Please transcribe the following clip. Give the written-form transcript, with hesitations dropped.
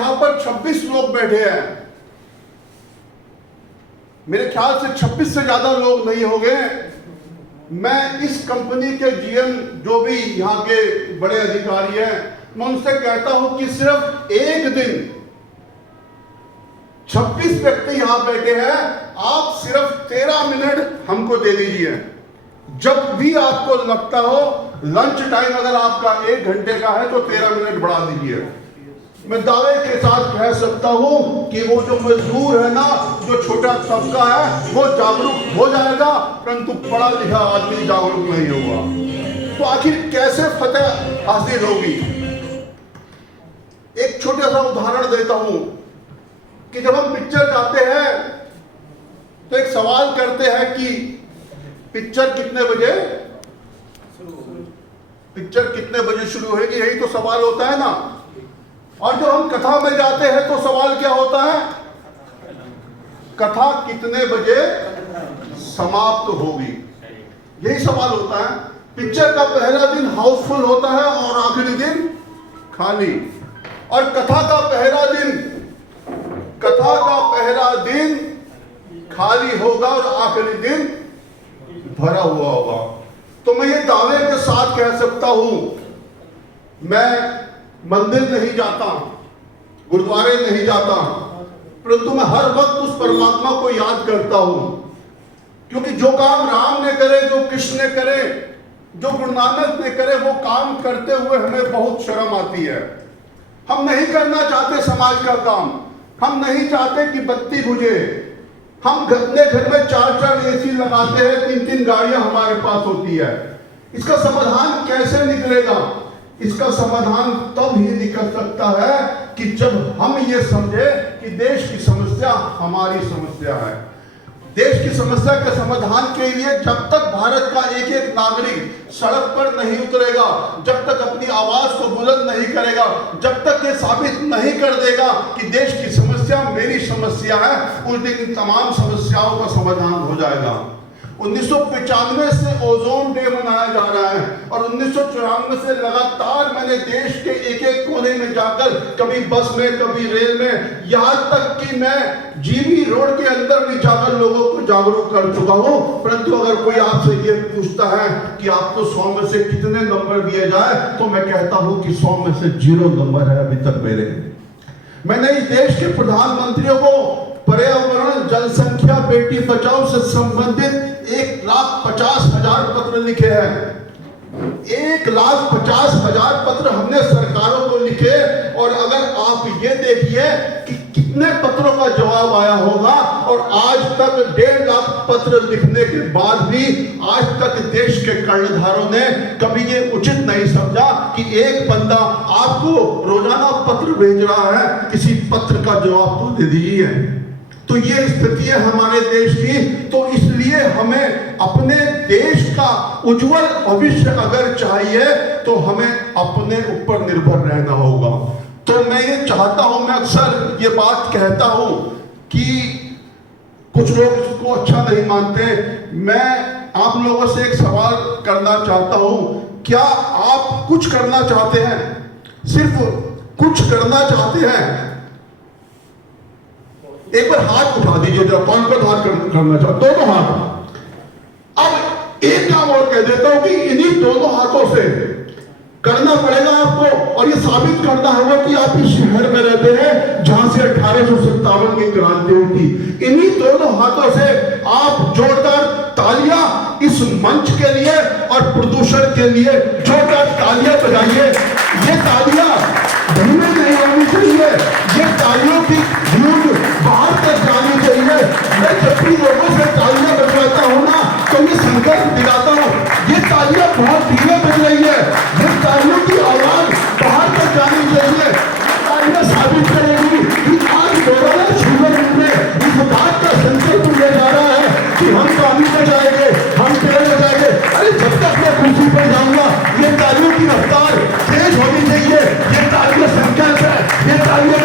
यहां पर 26 लोग बैठे हैं, मेरे ख्याल से 26 से ज्यादा लोग नहीं हो गए। मैं इस कंपनी के जीएम जो भी यहाँ के बड़े अधिकारी हैं, मैं उनसे कहता हूं कि सिर्फ एक दिन 26 व्यक्ति यहां बैठे हैं, आप सिर्फ 13 मिनट हमको दे दीजिए। जब भी आपको लगता हो, लंच टाइम अगर आपका 1 घंटे का है तो 13 मिनट बढ़ा दीजिए। मैं दावे के साथ कह सकता हूं कि वो जो मजदूर है ना, जो छोटा तबका है, वो जागरूक हो जाएगा, परंतु पढ़ा लिखा आदमी जागरूक नहीं होगा। तो आखिर कैसे फतेह हासिल होगी? एक छोटा सा उदाहरण देता हूं कि जब हम पिक्चर जाते हैं तो एक सवाल करते हैं कि पिक्चर कितने बजे शुरू होगी, यही तो सवाल होता है ना। और जब हम कथा में जाते हैं तो सवाल क्या होता है? कथा कितने बजे समाप्त होगी, यही सवाल होता है। पिक्चर का पहला दिन हाउसफुल होता है और आखिरी दिन खाली। और कथा का पहला दिन खाली होगा और आखिरी दिन भरा हुआ होगा। तो मैं ये दावे के साथ कह सकता हूं, मैं मंदिर नहीं जाता, गुरुद्वारे नहीं जाता, परंतु मैं हर वक्त उस परमात्मा को याद करता हूं, क्योंकि जो काम राम ने करे, जो कृष्ण ने करे, जो गुरु नानक ने करे, वो काम करते हुए हमें बहुत शर्म आती है। हम नहीं करना चाहते समाज का काम, हम नहीं चाहते कि बत्ती बुझे। हम अपने घर में 4-4 एसी लगाते हैं, 3-3 गाड़ियां हमारे पास होती है। इसका समाधान कैसे निकलेगा? इसका समाधान तब ही निकल सकता है कि जब हम ये समझे कि देश की समस्या हमारी समस्या है। देश की समस्या के समाधान के लिए जब तक भारत का एक एक नागरिक सड़क पर नहीं उतरेगा, जब तक अपनी आवाज को बुलंद नहीं करेगा, जब तक ये साबित नहीं कर देगा कि देश की समस्या मेरी समस्या है, उस दिन इन तमाम समस्याओं का समाधान हो जाएगा। 1995 से ओजोन डे मनाया जा रहा है और 1994 से लगातार मैंने देश के एक एक कोने में जाकर, कभी बस में, कभी रेल में, यहां तक कि मैं जीबी रोड के अंदर भी जाकर लोगों को जागरूक कर चुका हूं। परंतु अगर कोई आपसे ये पूछता है कि आपको 100 में से कितने नंबर दिए जाए, तो मैं कहता हूं कि 100 में से 0 नंबर है अभी तक मेरे। मैंने इस देश के प्रधानमंत्रियों को पर्यावरण, जनसंख्या, बेटी बचाओ से संबंधित 1,50,000 पत्र लिखे हैं। 1,50,000 पत्र हमने सरकारों को लिखे। और अगर आप ये देखिए कि कितने पत्रों का जवाब आया होगा, और आज तक 1.5 लाख पत्र लिखने के बाद भी आज तक देश के कर्णधारों ने कभी ये उचित नहीं समझा कि एक बंदा आपको रोजाना पत्र भेज रहा है, किसी पत्र का जवाब तो दे दीजिए। तो ये स्थिति है हमारे देश की। तो इसलिए हमें अपने देश का उज्जवल भविष्य अगर चाहिए तो हमें अपने ऊपर निर्भर रहना होगा। तो मैं ये चाहता हूं, मैं अक्सर ये बात कहता हूं कि कुछ लोग इसको अच्छा नहीं मानते। मैं आप लोगों से एक सवाल करना चाहता हूं, क्या आप कुछ करना चाहते हैं? सिर्फ कुछ करना चाहते हैं? एक बार हाथ उठा दीजिए जरा, कौन पर हाथ करना चाहते? दोनों हाथ। अब एक काम और कह देता हूं कि इन्हीं दोनों हाथों से करना पड़ेगा आपको, और ये साबित करना होगा कि आप इस शहर में रहते हैं जहां से 1857 की क्रांति हुई थी। इन्हीं दोनों हाथों से आप जोरदार तालियां इस मंच के लिए और प्रदूषण के लिए जोरदार तालियां बजाइए। ये तालियां धीमे नहीं होनी चाहिए, ये तालियों की गूंज बाहर तक जानी चाहिए। मैं जब भी लोगों से तालियां बजवाता हूं ना, तो ये संकल्प दिलाता हूं, ये तालियां बहुत धीमे बज रही है, ये तालियों की आवाज बाहर तक जानी चाहिए। तालियां साबित करेगी कि आज दोबारा शुगर में इस बात का संकल्प लिया जा रहा है कि हम ताली बजाएंगे, हम पेड़ बजाएंगे। अरे जब तक मैं कुर्सी पर जाऊंगा, ये तालियों की रफ्तार तेज होनी चाहिए। ये तालियां संकल्प है, ये तालियां